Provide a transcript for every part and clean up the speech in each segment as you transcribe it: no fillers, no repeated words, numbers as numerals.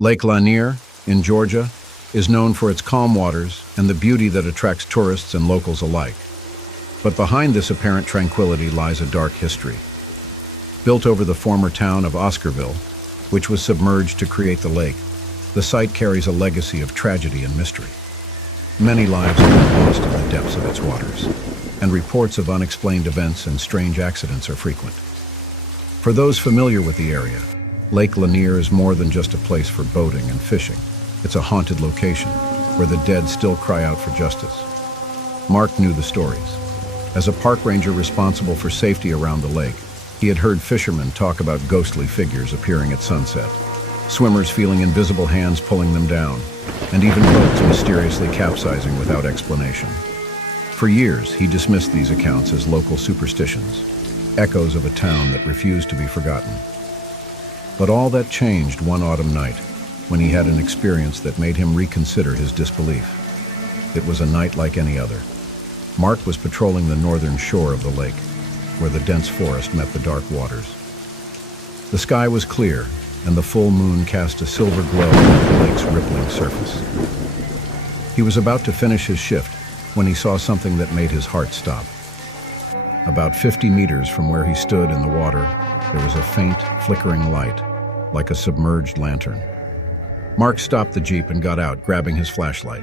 Lake Lanier, in Georgia, is known for its calm waters and the beauty that attracts tourists and locals alike. But behind this apparent tranquility lies a dark history. Built over the former town of Oscarville, which was submerged to create the lake, the site carries a legacy of tragedy and mystery. Many lives have been lost in the depths of its waters, and reports of unexplained events and strange accidents are frequent. For those familiar with the area, Lake Lanier is more than just a place for boating and fishing. It's a haunted location where the dead still cry out for justice. Mark knew the stories. As a park ranger responsible for safety around the lake, he had heard fishermen talk about ghostly figures appearing at sunset, swimmers feeling invisible hands pulling them down, and even boats mysteriously capsizing without explanation. For years, he dismissed these accounts as local superstitions, echoes of a town that refused to be forgotten. But all that changed one autumn night, when he had an experience that made him reconsider his disbelief. It was a night like any other. Mark was patrolling the northern shore of the lake, where the dense forest met the dark waters. The sky was clear, and the full moon cast a silver glow on the lake's rippling surface. He was about to finish his shift when he saw something that made his heart stop. About 50 meters from where he stood in the water, there was a faint, flickering light, like a submerged lantern. Mark stopped the Jeep and got out, grabbing his flashlight.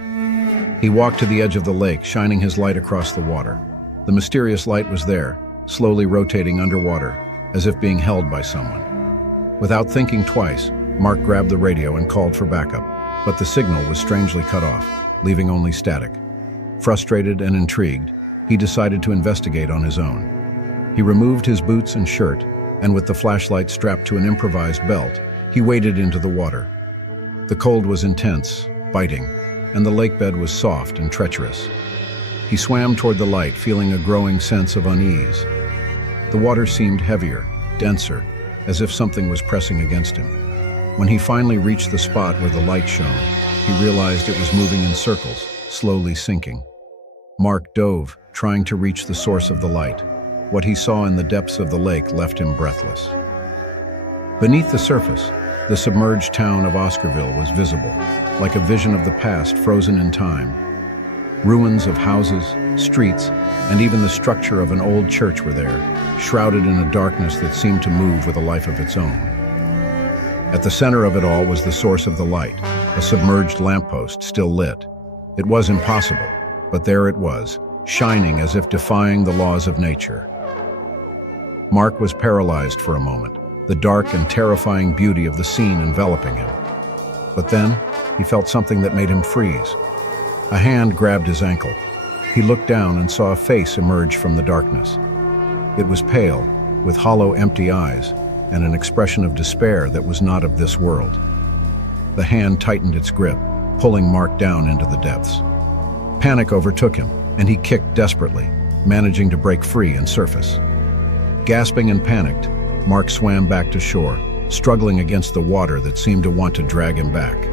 He walked to the edge of the lake, shining his light across the water. The mysterious light was there, slowly rotating underwater, as if being held by someone. Without thinking twice, Mark grabbed the radio and called for backup, but the signal was strangely cut off, leaving only static. Frustrated and intrigued, he decided to investigate on his own. He removed his boots and shirt, and with the flashlight strapped to an improvised belt, he waded into the water. The cold was intense, biting, and the lake bed was soft and treacherous. He swam toward the light, feeling a growing sense of unease. The water seemed heavier, denser, as if something was pressing against him. When he finally reached the spot where the light shone, he realized it was moving in circles, slowly sinking. Mark dove, trying to reach the source of the light. What he saw in the depths of the lake left him breathless. Beneath the surface, the submerged town of Oscarville was visible, like a vision of the past frozen in time. Ruins of houses, streets, and even the structure of an old church were there, shrouded in a darkness that seemed to move with a life of its own. At the center of it all was the source of the light, a submerged lamppost still lit. It was impossible, but there it was, shining as if defying the laws of nature. Mark was paralyzed for a moment, the dark and terrifying beauty of the scene enveloping him. But then, he felt something that made him freeze. A hand grabbed his ankle. He looked down and saw a face emerge from the darkness. It was pale, with hollow, empty eyes, and an expression of despair that was not of this world. The hand tightened its grip, pulling Mark down into the depths. Panic overtook him, and he kicked desperately, managing to break free and surface. Gasping and panicked, Mark swam back to shore, struggling against the water that seemed to want to drag him back.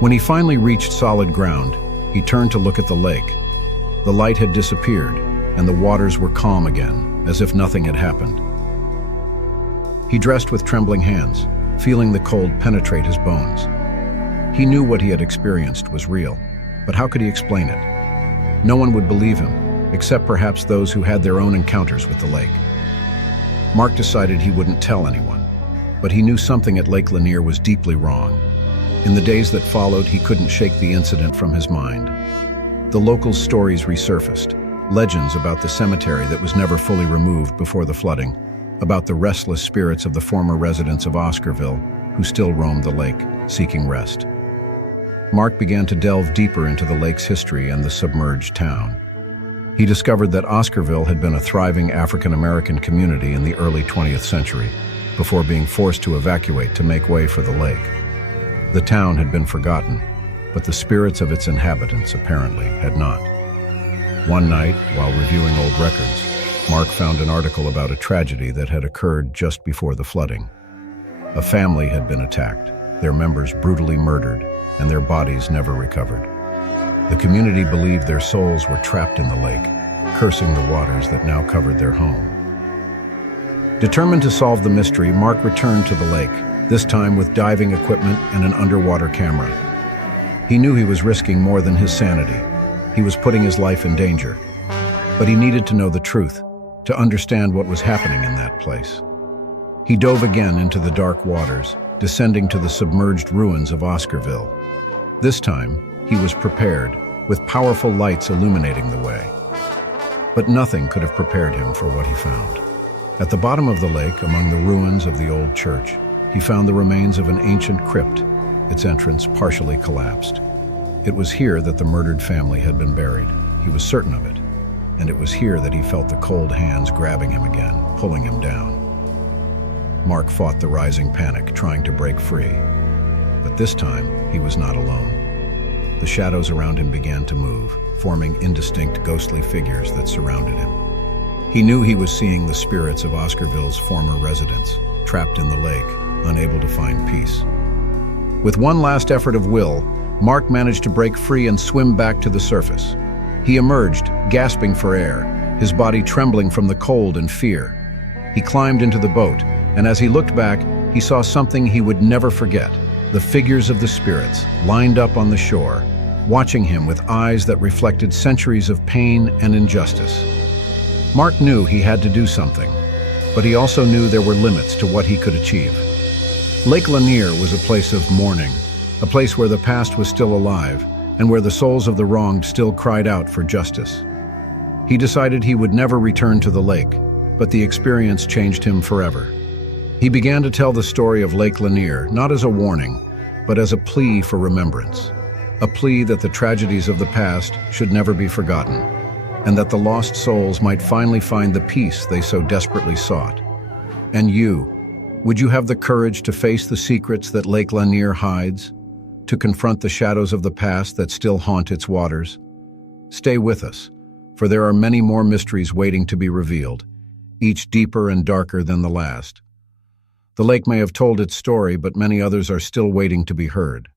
When he finally reached solid ground, he turned to look at the lake. The light had disappeared, and the waters were calm again, as if nothing had happened. He dressed with trembling hands, feeling the cold penetrate his bones. He knew what he had experienced was real, but how could he explain it? No one would believe him, except perhaps those who had their own encounters with the lake. Mark decided he wouldn't tell anyone, but he knew something at Lake Lanier was deeply wrong. In the days that followed, he couldn't shake the incident from his mind. The locals' stories resurfaced, legends about the cemetery that was never fully removed before the flooding, about the restless spirits of the former residents of Oscarville who still roamed the lake, seeking rest. Mark began to delve deeper into the lake's history and the submerged town. He discovered that Oscarville had been a thriving African-American community in the early 20th century, before being forced to evacuate to make way for the lake. The town had been forgotten, but the spirits of its inhabitants apparently had not. One night, while reviewing old records, Mark found an article about a tragedy that had occurred just before the flooding. A family had been attacked, their members brutally murdered, and their bodies never recovered. The community believed their souls were trapped in the lake, cursing the waters that now covered their home. Determined to solve the mystery, Mark returned to the lake, this time with diving equipment and an underwater camera. He knew he was risking more than his sanity. He was putting his life in danger. But he needed to know the truth, to understand what was happening in that place. He dove again into the dark waters, descending to the submerged ruins of Oscarville. This time, he was prepared, with powerful lights illuminating the way. But nothing could have prepared him for what he found. At the bottom of the lake, among the ruins of the old church, he found the remains of an ancient crypt, its entrance partially collapsed. It was here that the murdered family had been buried. He was certain of it. And it was here that he felt the cold hands grabbing him again, pulling him down. Mark fought the rising panic, trying to break free. But this time, he was not alone. The shadows around him began to move, forming indistinct ghostly figures that surrounded him. He knew he was seeing the spirits of Oscarville's former residents, trapped in the lake, unable to find peace. With one last effort of will, Mark managed to break free and swim back to the surface. He emerged, gasping for air, his body trembling from the cold and fear. He climbed into the boat, and as he looked back, he saw something he would never forget: the figures of the spirits, lined up on the shore, watching him with eyes that reflected centuries of pain and injustice. Mark knew he had to do something, but he also knew there were limits to what he could achieve. Lake Lanier was a place of mourning, a place where the past was still alive, and where the souls of the wronged still cried out for justice. He decided he would never return to the lake, but the experience changed him forever. He began to tell the story of Lake Lanier, not as a warning, but as a plea for remembrance. A plea that the tragedies of the past should never be forgotten, and that the lost souls might finally find the peace they so desperately sought. And you, would you have the courage to face the secrets that Lake Lanier hides? To confront the shadows of the past that still haunt its waters? Stay with us, for there are many more mysteries waiting to be revealed, each deeper and darker than the last. The lake may have told its story, but many others are still waiting to be heard.